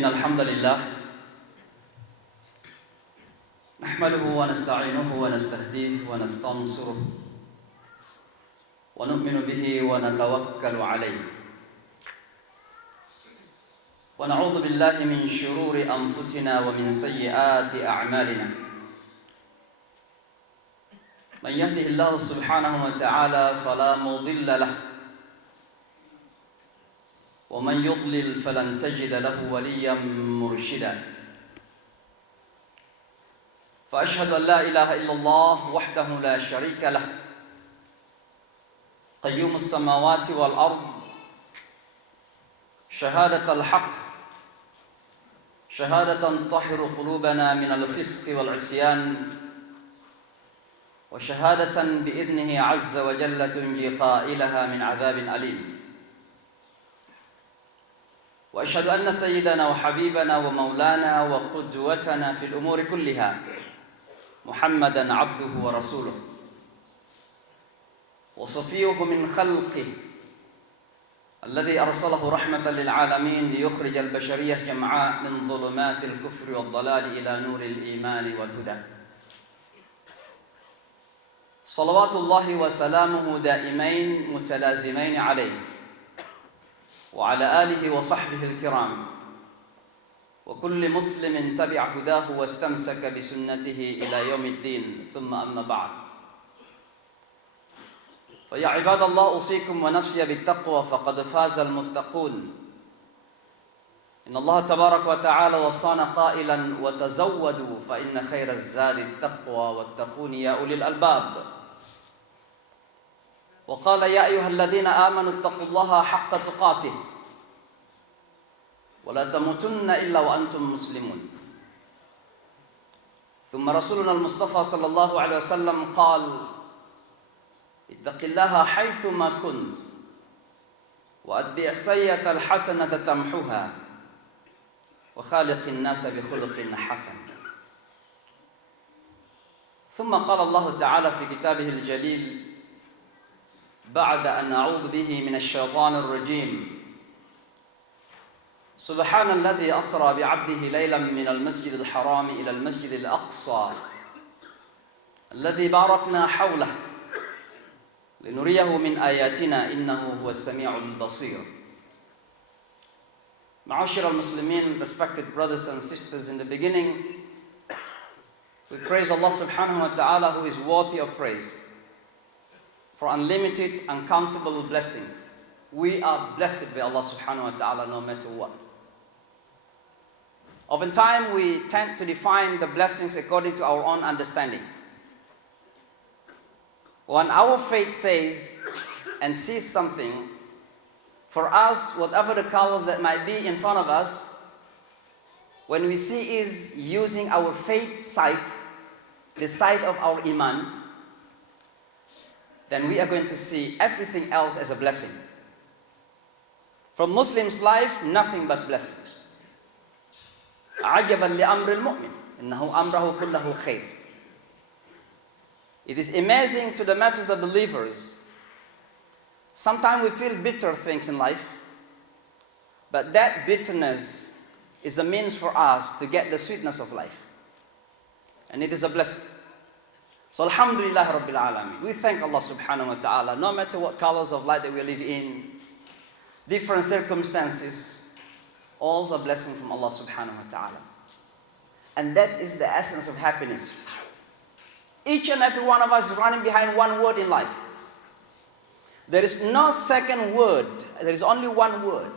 إن الحمد لله نحمده ونستعينه ونستهديه ونستنصره ونؤمن به ونتوكل عليه ونعوذ بالله من شرور أنفسنا ومن سيئات أعمالنا من يهده الله سبحانه وتعالى فلا مضل له ومن يضلل فلن تجد له وليا مرشدا فأشهد أن لا إله إلا الله وحده لا شريك له قيوم السماوات والأرض شهادة الحق شهادة تطهر قلوبنا من الفسق والعصيان وشهادة بإذنه عز وجل تنجي قائلها من عذاب أليم وأشهد أن سيدنا وحبيبنا ومولانا وقدوتنا في الأمور كلها محمدًا عبده ورسوله وصفيه من خلقه الذي أرسله رحمة للعالمين ليخرج البشرية جمعاء من ظلمات الكفر والضلال إلى نور الإيمان والهدى صلوات الله وسلامه دائمين متلازمين عليه وعلى آله وصحبه الكرام وكل مسلم تبع هداه واستمسك بسنته إلى يوم الدين ثم أما بعد فيا عباد الله أوصيكم ونفسي بالتقوى فقد فاز المتقون إن الله تبارك وتعالى وصانا قائلا وتزودوا فإن خير الزاد التقوى واتقون يا أولي الألباب وقال يا أيها الذين آمنوا اتقوا الله حق تقاته ولا تموتن إلا وأنتم مسلمون ثم رسولنا المصطفى صلى الله عليه وسلم قال اتق الله حيثما كنت وأتبع السيئة الحسنة تمحها وخالق الناس بخلق حسن ثم قال الله تعالى في كتابه الجليل بعد أن أعوذ به من الشيطان الرجيم سبحان الذي أسرى بعبده ليلا من المسجد الحرام إلى المسجد الأقصى الذي باركنا حوله لنريه من آياتنا إنه هو السميع البصير. معاشر المسلمين, respected brothers and sisters, in the beginning we praise Allah subhanahu wa ta'ala who is worthy of praise for unlimited, uncountable blessings. We are blessed by Allah subhanahu wa ta'ala no matter what. Oftentimes we tend to define the blessings according to our own understanding. When our faith says and sees something, for us, whatever the colors that might be in front of us, when we see is using our faith sight, the sight of our iman, then we are going to see everything else as a blessing. From Muslim's life, nothing but blessings. عَجَبًا لِأَمْرِ الْمُؤْمِنِ إِنَّهُ أَمْرَهُ كُلَّهُ خَيْرٌ. It is amazing to the matters of believers. Sometimes we feel bitter things in life, but that bitterness is a means for us to get the sweetness of life. And it is a blessing. So alhamdulillah rabbil alameen. We thank Allah subhanahu wa ta'ala, no matter what colors of light that we live in, different circumstances, all a blessing from Allah subhanahu wa ta'ala. And that is the essence of happiness. Each and every one of us is running behind one word in life. There is no second word, there is only one word.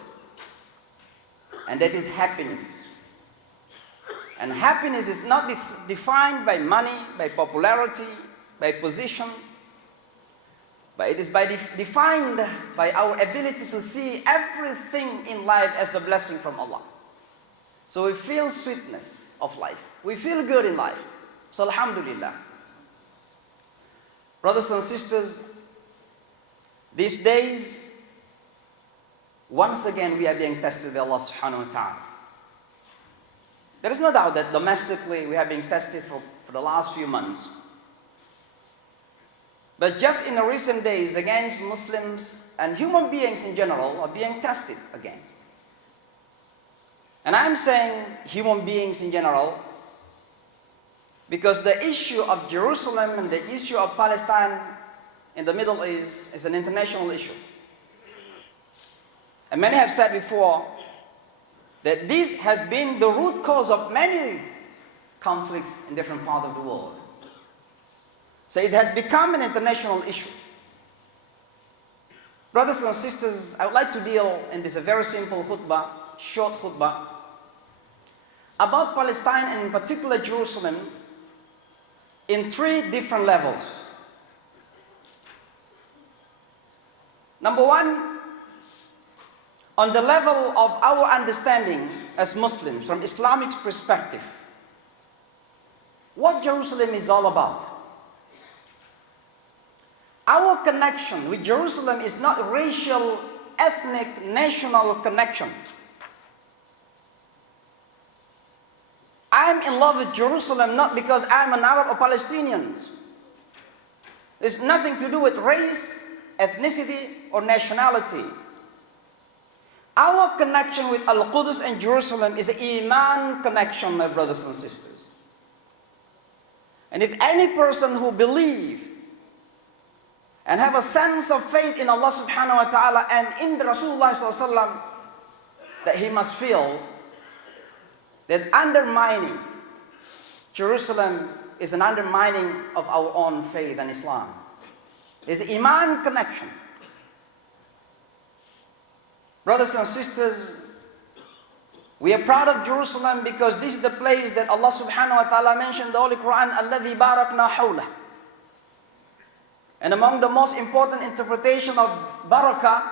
And that is happiness. And happiness is not defined by money, by popularity, by position, but it is defined by our ability to see everything in life as the blessing from Allah. So we feel sweetness of life. We feel good in life. So alhamdulillah. Brothers and sisters, these days, once again we are being tested by Allah subhanahu wa ta'ala. There is no doubt that domestically we have been tested for the last few months. But just in the recent days, against Muslims and human beings in general are being tested again. And I'm saying human beings in general, because the issue of Jerusalem and the issue of Palestine in the Middle East is an international issue. And many have said before that this has been the root cause of many conflicts in different parts of the world. So it has become an international issue. Brothers and sisters, I would like to deal in this very simple khutbah, short khutbah, about Palestine and in particular Jerusalem in 3 different levels. Number 1, on the level of our understanding as Muslims from Islamic perspective, what Jerusalem is all about. Our connection with Jerusalem is not racial, ethnic, national connection. I'm in love with Jerusalem not because I'm an Arab or Palestinian. It's nothing to do with race, ethnicity, or nationality. Our connection with Al-Qudus and Jerusalem is an Iman connection, my brothers and sisters. And if any person who believes and have a sense of faith in Allah subhanahu wa ta'ala and in the Rasulullah sallallahu alaihi wasallam, that he must feel that undermining Jerusalem is an undermining of our own faith and Islam. There's an Iman connection. Brothers and sisters, we are proud of Jerusalem because this is the place that Allah subhanahu wa ta'ala mentioned in the Holy Quran, الَّذِي بَارَكْنَا حَوْلَهُ. And among the most important interpretation of barakah,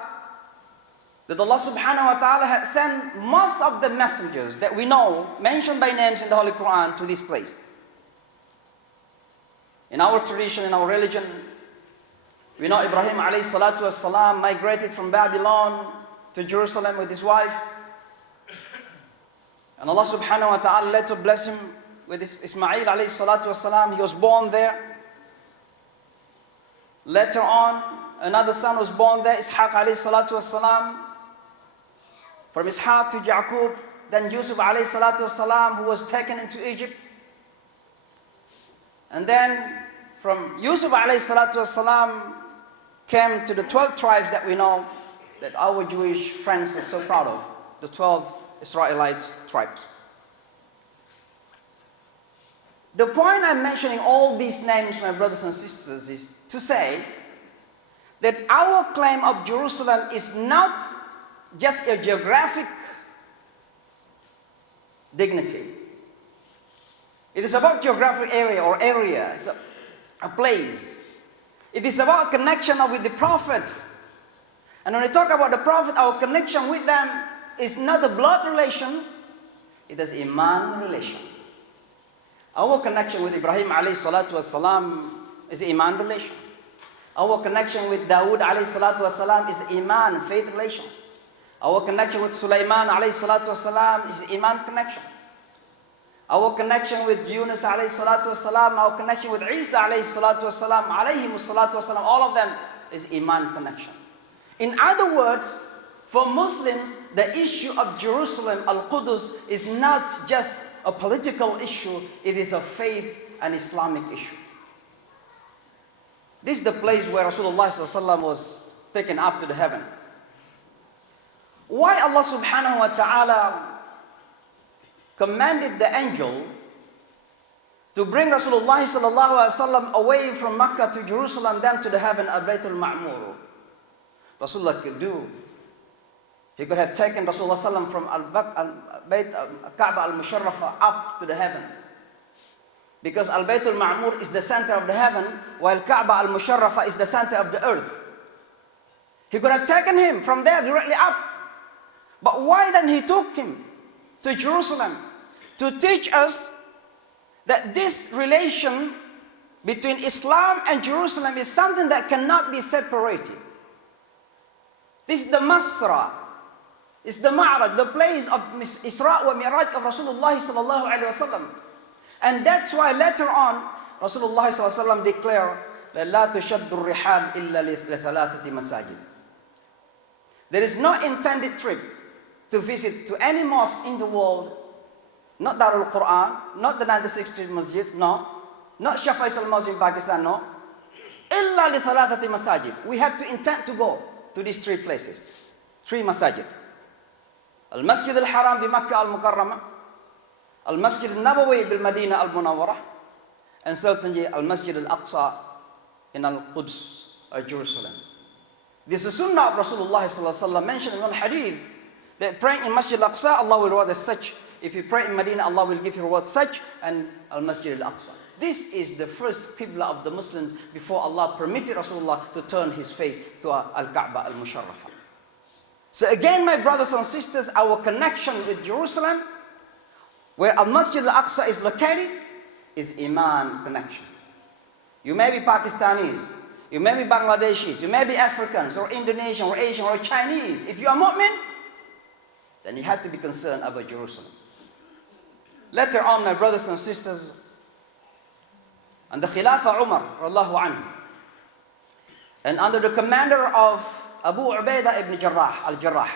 that Allah subhanahu wa ta'ala has sent most of the messengers that we know, mentioned by names in the Holy Quran, to this place. In our tradition, in our religion, we know Ibrahim alayhi salatu wassalam migrated from Babylon to Jerusalem with his wife. And Allah subhanahu wa ta'ala later blessed him with Ismail alayhi salatu wassalam. He was born there. Later on, another son was born there, Ishaq alayhi salatu wassalam. From Ishaq to Yaqub, then Yusuf alayhi salatu wassalam, who was taken into Egypt. And then from Yusuf alayhi salatu wassalam came to the 12 tribes that we know that our Jewish friends are so proud of, the 12 Israelite tribes. The point I'm mentioning all these names, my brothers and sisters, is to say that our claim of Jerusalem is not just a geographic dignity. It is about geographic area or area, it's a place. It is about connection with the prophets. And when we talk about the prophet, our connection with them is not a blood relation, it is Iman relation. Our connection with Ibrahim alayhi salatu wasalam is Iman relation. Our connection with Dawood alayhi salatu wasalam is Iman, faith relation. Our connection with Sulaiman alayhi salatu wasalam is Iman connection. Our connection with Yunus alayhi salatu wasalam, our connection with Isa alayhi salatu wasalam, alayhimu salatu wasalam, all of them is Iman connection. In other words, for Muslims, the issue of Jerusalem, Al-Qudus, is not just a political issue, it is a faith and Islamic issue. This is the place where Rasulullah ﷺ was taken up to the heaven. Why Allah subhanahu wa ta'ala commanded the angel to bring Rasulullah ﷺ away from Makkah to Jerusalem, then to the heaven, Al-Bayt al-Ma'mur? Rasulullah could do. He could have taken Rasulullah ﷺ from Al-Bayt al-Kaaba al-Musharrafa up to the heaven. Because Al-Bayt al-Ma'mur is the center of the heaven, while Kaaba al-Musharrafa is the center of the earth. He could have taken him from there directly up. But why then he took him to Jerusalem? To teach us that this relation between Islam and Jerusalem is something that cannot be separated. This is the Masra. It's the Ma'raj, the place of Isra wa Mi'raj of Rasulullah sallallahu alaihi wasallam. And that's why later on, Rasulullah sallallahu alaihi wasallam declared, لا تشد الرحال إلا لثلاثة مساجد. There is no intended trip to visit to any mosque in the world, not Darul Quran, not the 96th Street Masjid, no, not Shah Faisal Mosque in Pakistan, no. إِلَّا لِثَلَاثَةِ Masajid. We have to intend to go to these three places, three masajid. Al-Masjid al-Haram bi Makkah al-Mukarramah, Al-Masjid al-Nabawi bil Madinah al-Munawwarah, and certainly Al-Masjid al-Aqsa in Al-Quds or Jerusalem. This is sunnah of Rasulullah sallallahu alaihi wasallam mentioned in one hadith that praying in Masjid al-Aqsa, Allah will reward as such. If you pray in Medina, Allah will give you reward such, and Al-Masjid al-Aqsa. This is the first qibla of the Muslims before Allah permitted Rasulullah to turn his face to Al-Kaaba al-Musharrafah. So again, my brothers and sisters, our connection with Jerusalem, where Al-Masjid al-Aqsa is located, is Iman connection. You may be Pakistanis, you may be Bangladeshis, you may be Africans, or Indonesian, or Asian, or Chinese. If you are Mu'min, then you have to be concerned about Jerusalem. Later on, my brothers and sisters, and the Khilafah Umar, radiallahu anhu, and under the commander of Abu Ubaidah ibn Jarrah, al-Jarrah,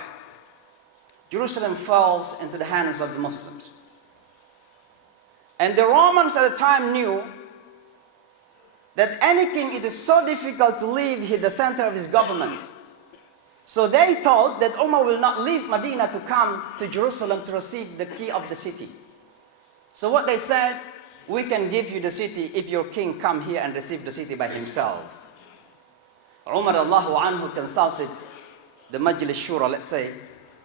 Jerusalem falls into the hands of the Muslims. And the Romans at the time knew that any king, it is so difficult to leave the center of his government. So they thought that Umar will not leave Medina to come to Jerusalem to receive the key of the city. So what they said, we can give you the city if your king come here and receive the city by himself. Umar Allahu anhu consulted the Majlis Shura, let's say,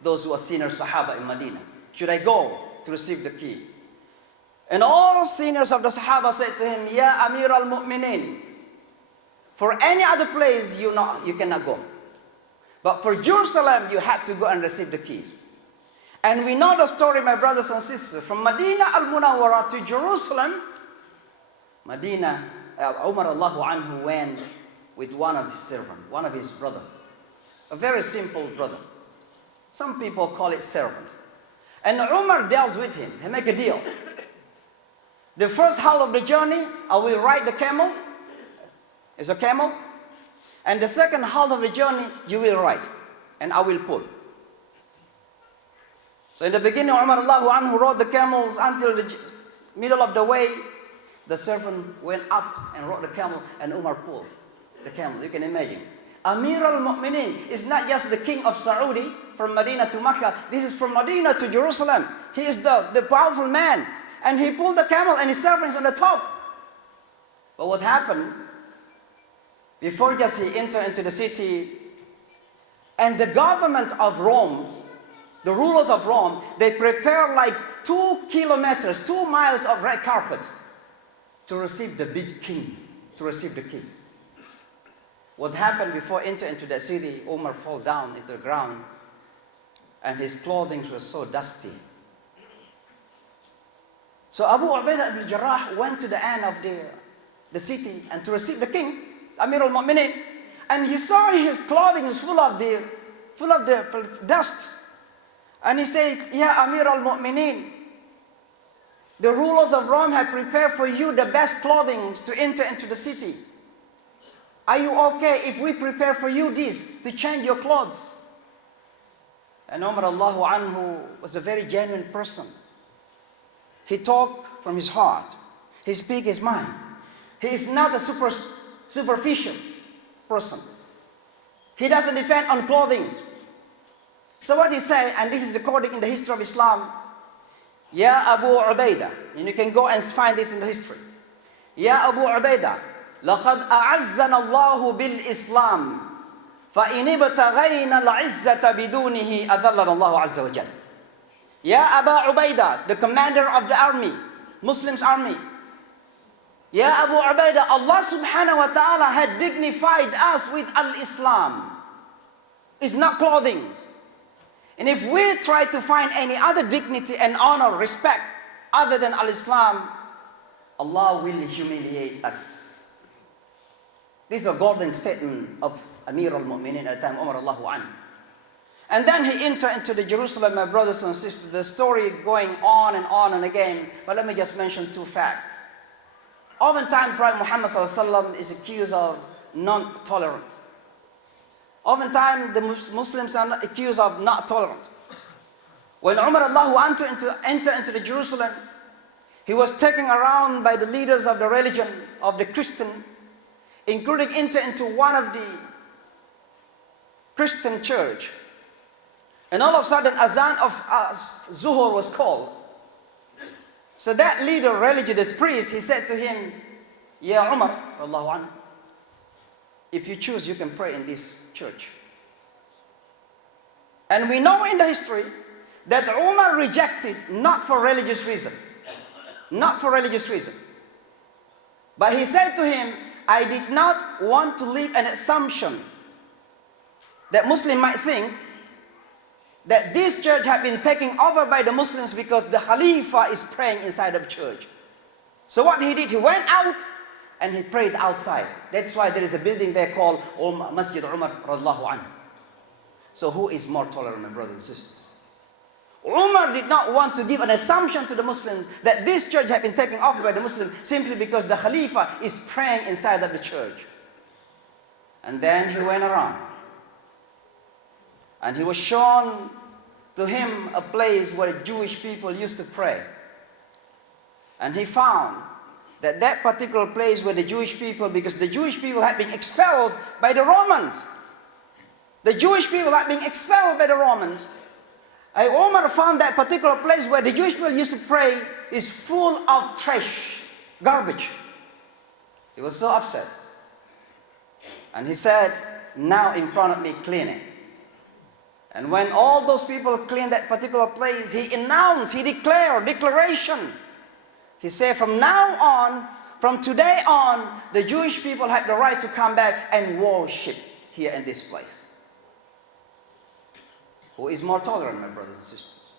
those who are senior Sahaba in Medina. Should I go to receive the key? And all seniors of the Sahaba said to him, Ya Amir al-Mu'minin, for any other place you cannot go. But for Jerusalem, you have to go and receive the keys. And we know the story, my brothers and sisters, from Medina al-Munawwarah to Jerusalem, Umar Allahu anhu went with one of his servants, one of his brother, a very simple brother. Some people call it servant. And Umar dealt with him. He made a deal. The first half of the journey, I will ride the camel. It's a camel. And the second half of the journey, you will ride. And I will pull. So in the beginning, Umar Allahu anhu rode the camels until the middle of the way. The servant went up and rode the camel, and Umar pulled the camel. You can imagine. Amir al-Mu'minin is not just the king of Saudi from Medina to Makkah. This is from Medina to Jerusalem. He is the powerful man. And he pulled the camel and his servants on the top. But what happened? Before just he entered into the city, and the government of Rome, the rulers of Rome, they prepare like 2 kilometers, 2 miles of red carpet to receive the big king, to receive the king. What happened before entering into the city, Umar fell down into the ground and his clothing was so dusty. So Abu Ubaidah ibn Jarrah went to the end of the city and to receive the king, Amir al-Mu'minin, and he saw his clothing is full of the dust. And he said, Ya Amir al-Mu'minin, the rulers of Rome have prepared for you the best clothing to enter into the city. Are you okay if we prepare for you this, to change your clothes? And Umar Allahu anhu was a very genuine person. He talked from his heart. He speaks his mind. He is not a superficial person. He doesn't depend on clothing. So what he said, and this is recorded in the history of Islam, Ya Abu Ubaidah, and you can go and find this in the history. Ya Abu Ubaidah, لقد أعزنا الله بالإسلام فإن ابتغينا العزة بدونه أذلنا الله عز وجل. Ya Abu Ubaidah, the commander of the army, Muslims army. Ya Abu Ubaidah, Allah subhanahu wa ta'ala had dignified us with al-Islam. It's not clothing. And if we try to find any other dignity and honor, respect, other than al-Islam, Allah will humiliate us. This is a golden statement of Amir al-Mu'minin at the time, Umar Allahu anhu. And then he entered into the Jerusalem, my brothers and sisters. The story going on and again. But let me just mention 2 facts. Oftentimes, Prophet Muhammad ﷺ is accused of non-tolerant. Oftentimes, the Muslims are accused of not tolerant. When Umar Allahu entered into the Jerusalem, he was taken around by the leaders of the religion, of the Christian, including into one of the Christian church. And all of a sudden, azan of Zuhur was called. So that leader, religious priest, he said to him, Ya Umar, Allahu anhu, if you choose, you can pray in this church. And we know in the history that Umar rejected not for religious reason. Not for religious reason. But he said to him, I did not want to leave an assumption that Muslim might think that this church had been taken over by the Muslims because the Khalifa is praying inside of church. So what he did, he went out and he prayed outside. That's why there is a building there called Masjid Umar radallahu anhu. So who is more tolerant, my brothers and sisters? Umar did not want to give an assumption to the Muslims that this church had been taken over by the Muslims simply because the Khalifa is praying inside of the church. And then he went around. And he was shown to him a place where Jewish people used to pray. And he found that that particular place where the Jewish people, because the Jewish people had been expelled by the Romans. The Jewish people had been expelled by the Romans. Umar found that particular place where the Jewish people used to pray is full of trash, garbage. He was so upset. And he said, now in front of me, clean it. And when all those people cleaned that particular place, he announced, he declared, declaration. He said, from now on, from today on, the Jewish people have the right to come back and worship here in this place. Who is more tolerant, my brothers and sisters?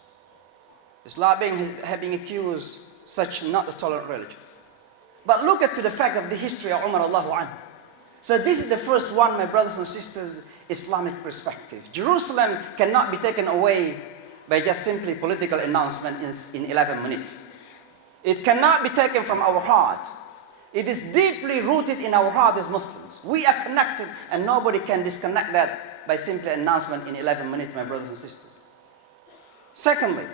Islam having accused such not a tolerant religion. But look at the fact of the history of Umar Allahu anhu. So this is the first one, my brothers and sisters, Islamic perspective. Jerusalem cannot be taken away by just simply political announcement in 11 minutes. It cannot be taken from our heart. It is deeply rooted in our heart as Muslims. We are connected and nobody can disconnect that by simply announcement in 11 minutes, my brothers and sisters. Secondly,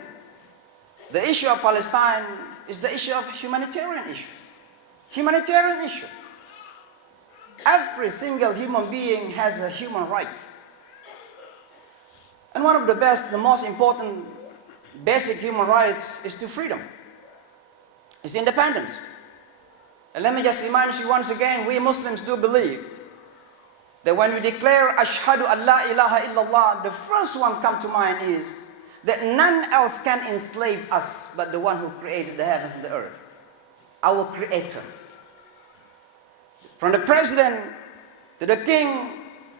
the issue of Palestine is the issue of humanitarian issue. Humanitarian issue. Every single human being has a human right. And one of the best, the most important basic human rights is to freedom. It's independence. And let me just remind you once again, we Muslims do believe that when we declare Ashhadu an la ilaha illallah, the first one come to mind is that none else can enslave us but the one who created the heavens and the earth, our creator. From the president to the king,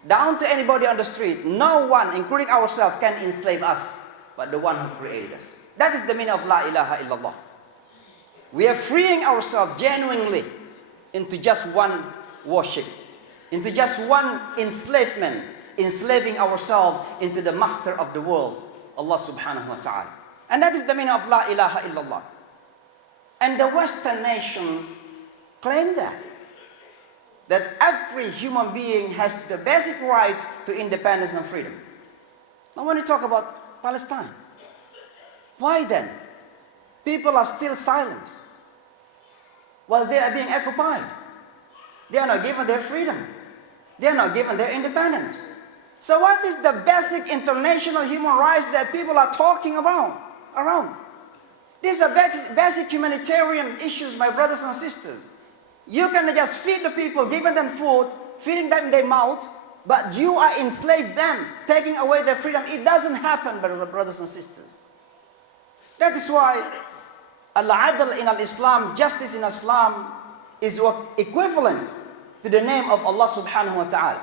down to anybody on the street, no one, including ourselves, can enslave us but the one who created us. That is the meaning of la ilaha illallah. We are freeing ourselves genuinely into just one worship, into just one enslavement, enslaving ourselves into the master of the world, Allah subhanahu wa ta'ala. And that is the meaning of la ilaha illallah. And the Western nations claim that every human being has the basic right to independence and freedom. Now when we talk about Palestine, why then? People are still silent while they are being occupied. They are not given their freedom. They are not given their independence. So what is the basic international human rights that people are talking about around? These are basic humanitarian issues, my brothers and sisters. You can just feed the people, giving them food, feeding them their mouth, but you are enslaved them, taking away their freedom. It doesn't happen, brothers and sisters. That is why Al-Adl in Al-Islam, justice in Islam, is equivalent to the name of Allah subhanahu wa ta'ala.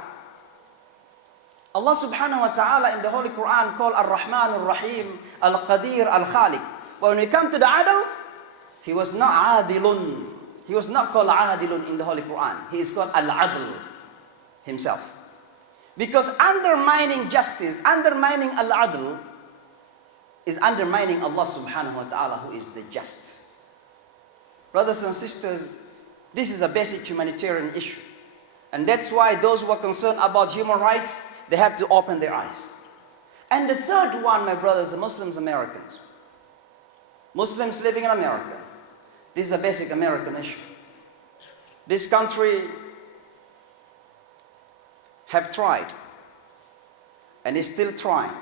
Allah subhanahu wa ta'ala in the Holy Quran called Ar-Rahman Ar-Rahim, Al-Qadir, Al-Khaliq. But when we come to the Adl, he was not Adilun. He was not called Adilun in the Holy Quran. He is called Al-Adl himself. Because undermining justice, undermining Al-Adl, is undermining Allah subhanahu wa ta'ala, who is the just. Brothers and sisters, this is a basic humanitarian issue. And that's why those who are concerned about human rights, they have to open their eyes. And the third one, my brothers, are Muslims Americans. Muslims living in America. This is a basic American issue. This country have tried and is still trying.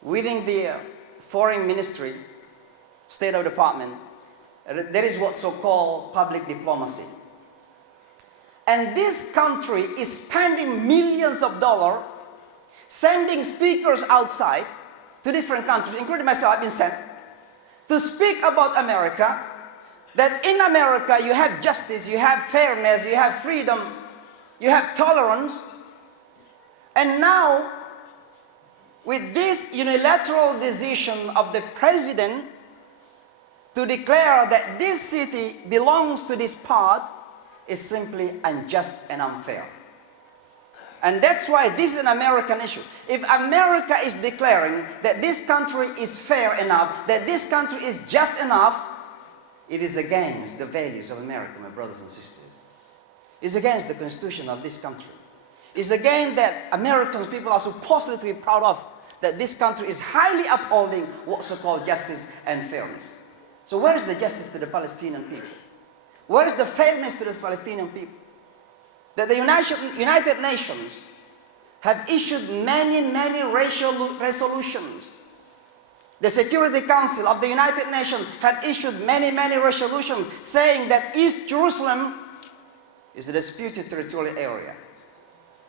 Within the foreign ministry, State Department, there is what's so-called public diplomacy. And this country is spending millions of dollars sending speakers outside to different countries, including myself. I've been sent to speak about America, that in America you have justice, you have fairness, you have freedom, you have tolerance. And now, with this unilateral decision of the president to declare that this city belongs to this part, is simply unjust and unfair. And that's why this is an American issue. If America is declaring that this country is fair enough, that this country is just enough, it is against the values of America, my brothers and sisters. It's against the constitution of this country. It's against that Americans, people are supposedly to be proud of, that this country is highly upholding what's so-called justice and fairness. So where is the justice to the Palestinian people? Where is the fairness to the Palestinian people? That the United Nations have issued many resolutions. The Security Council of the United Nations had issued many resolutions saying that East Jerusalem is a disputed territorial area.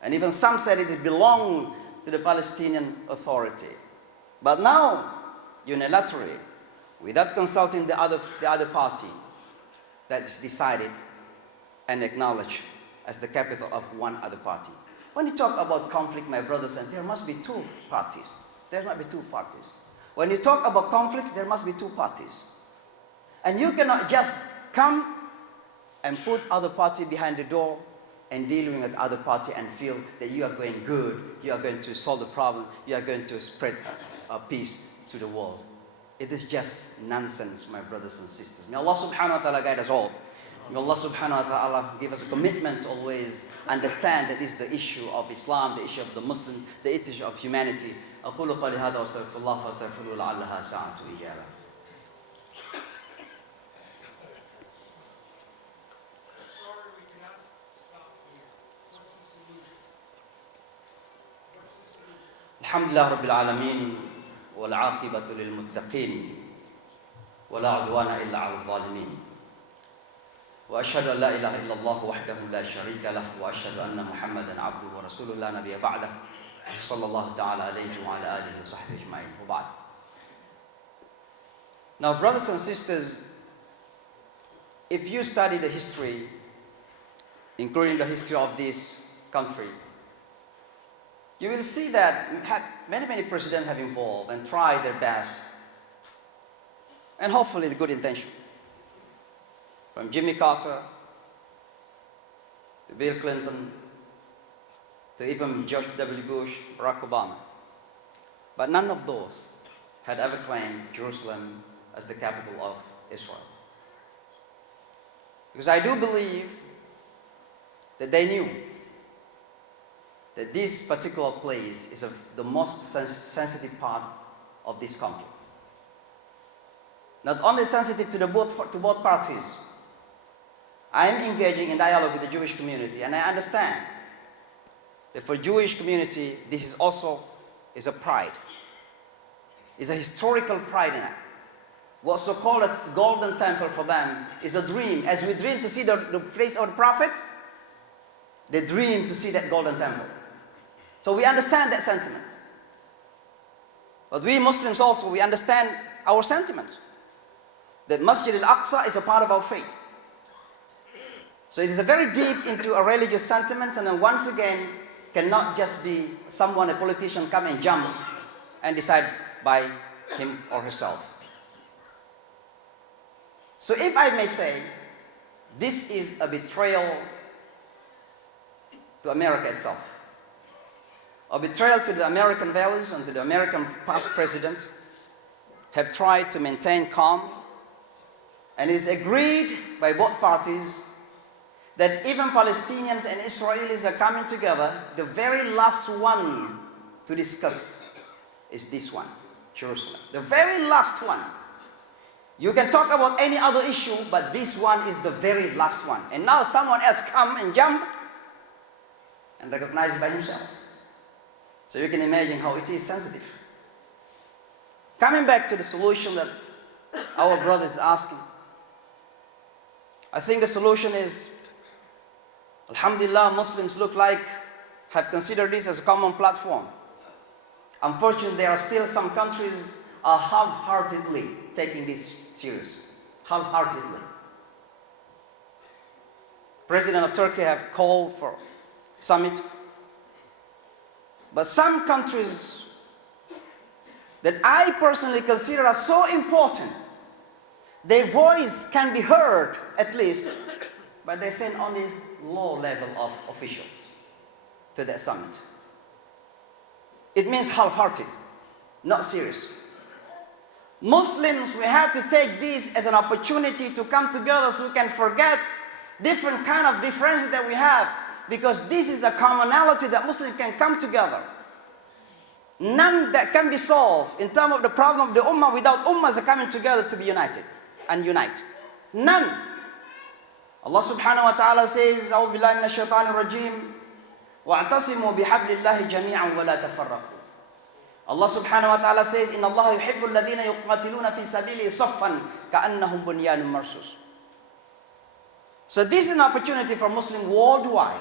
And even some said it belonged to the Palestinian Authority. But now, unilaterally, without consulting the other party, that's decided and acknowledged as the capital of one other party. When you talk about conflict, my brothers, and there must be two parties. There must be two parties. When you talk about conflict, there must be two parties. And you cannot just come and put other party behind the door and dealing with other party and feel that you are going good, you are going to solve the problem, you are going to spread peace to the world. It is just nonsense, my brothers and sisters. May Allah subhanahu wa ta'ala guide us all. May Allah subhanahu wa ta'ala give us a commitment to always understand that this is the issue of Islam, the issue of the Muslim, the issue of humanity. أقول قولي هذا واستغفر الله فاستغفروه لعلها ساعة إجابة. الحمد لله رب العالمين والعاقبة للمتقين ولا عدوان إلا على الظالمين وأشهد أن لا إله إلا الله وحده لا شريك له وأشهد أن محمدا عبده ورسوله لا نبي بعده صلى الله تعالى عليه وعلى آله وصحبه أجمعين وبعد. Now, brothers and sisters, if you study the history, including the history of this country, you will see that many presidents have involved and tried their best, and hopefully with good intention. From Jimmy Carter, to Bill Clinton, to even George W. Bush, Barack Obama. But none of those had ever claimed Jerusalem as the capital of Israel. Because I do believe that they knew that this particular place is the most sensitive part of this conflict. Not only sensitive to both parties. I am engaging in dialogue with the Jewish community, and I understand that for Jewish community, this is also a pride. It's a historical pride in it. What's so-called a golden temple for them is a dream. As we dream to see the face of the prophet, they dream to see that golden temple. So we understand that sentiment. But we Muslims also, we understand our sentiments. That Masjid al-Aqsa is a part of our faith. So it is a very deep into a religious sentiments, and then once again, cannot just be someone, a politician, come and jump and decide by him or herself. So if I may say, this is a betrayal to America itself. A betrayal to the American values and to the American past presidents have tried to maintain calm, and it is agreed by both parties that even Palestinians and Israelis are coming together, the very last one to to discuss is this one, Jerusalem. The very last one. You can talk about any other issue, but this one is the very last one. And now someone else come and jump and recognize it by himself. So you can imagine how it is sensitive. Coming back to the solution that our brother is asking, I think the solution is, alhamdulillah, Muslims look like have considered this as a common platform. Unfortunately, there are still some countries are half-heartedly taking this serious. Half-heartedly. President of Turkey have called for summit. But some countries that I personally consider are so important, their voice can be heard at least, but they send only low level of officials to that summit. It means half-hearted, not serious. Muslims, we have to take this as an opportunity to come together so we can forget different kind of differences that we have, because this is a commonality that Muslims can come together. None that can be solved in terms of the problem of the ummah without ummahs coming together to be united and unite. None. Allah subhanahu wa ta'ala says, أعوذ بالله من الشيطان الرجيم وَاعْتَصِمُوا بِحَبْلِ اللَّهِ جَمِيعًا وَلَا تَفَرَّقُوا. Allah subhanahu wa ta'ala says, إِنَّ اللَّهَ يُحِبُّ الَّذِينَ يُقَاتِلُونَ فِي سَبِيلِهِ صَفًّا كَأَنَّهُمْ بُنْيَانٌ مَرْصُوصٌ. So this is an opportunity for Muslims worldwide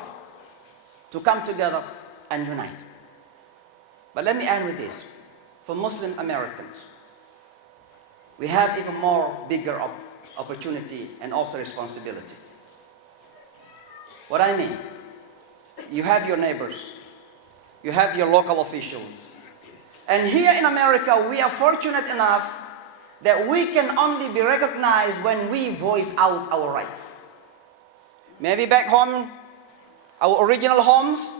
to come together and unite. But let me end with this. For Muslim Americans, we have even more bigger opportunity and also responsibility. What I mean, you have your neighbors, you have your local officials. And here in America, we are fortunate enough that we can only be recognized when we voice out our rights. Maybe back home, our original homes,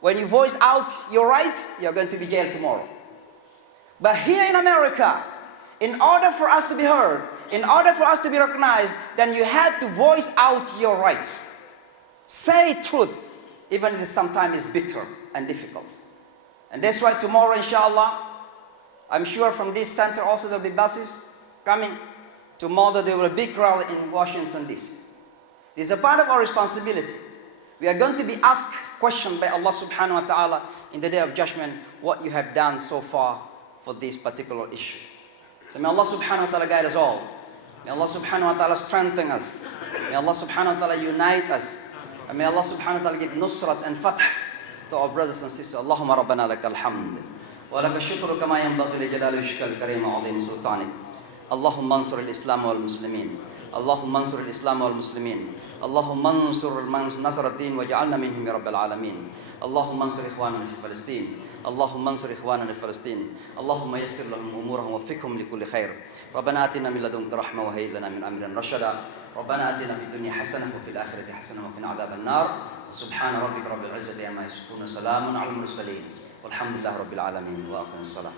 when you voice out your rights, you're going to be jailed tomorrow. But here in America, in order for us to be heard, in order for us to be recognized, then you have to voice out your rights. Say truth, even if it sometimes is bitter and difficult. And that's why tomorrow, inshallah, I'm sure from this center also there will be buses coming. Tomorrow there will be a big rally in Washington, D.C. This is a part of our responsibility. We are going to be asked questions by Allah subhanahu wa ta'ala in the day of judgment, what you have done so far for this particular issue. So may Allah subhanahu wa ta'ala guide us all. May Allah subhanahu wa ta'ala strengthen us. May Allah subhanahu wa ta'ala unite us. And may Allah subhanahu wa ta'ala give nusrat and fath to our brothers and sisters. Allahumma rabbana lakal hamd. Wa laka shukru kama yanbaghi li jalali wajhikal karim wa 'azimi sultanik. Allahumma ansur al-Islam wal muslimin. اللهم انصر الإسلام والمسلمين اللهم انصر نصر الدين واجعلنا منهم يا رب العالمين اللهم انصر إخواننا في فلسطين اللهم انصر إخواننا في فلسطين اللهم يسر لهم أمورهم ووفقهم لكل خير ربنا آتنا من لدنك رحمة وهيئ لنا من أمرنا رشدا ربنا آتنا في الدنيا حسنة وفي الآخرة حسنة وقنا عذاب النار سبحان ربك رب العزة عما يصفون سلام على المرسلين والحمد لله رب العالمين وأقم الصلاة.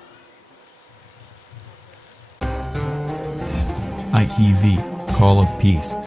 ITV, Call of Peace.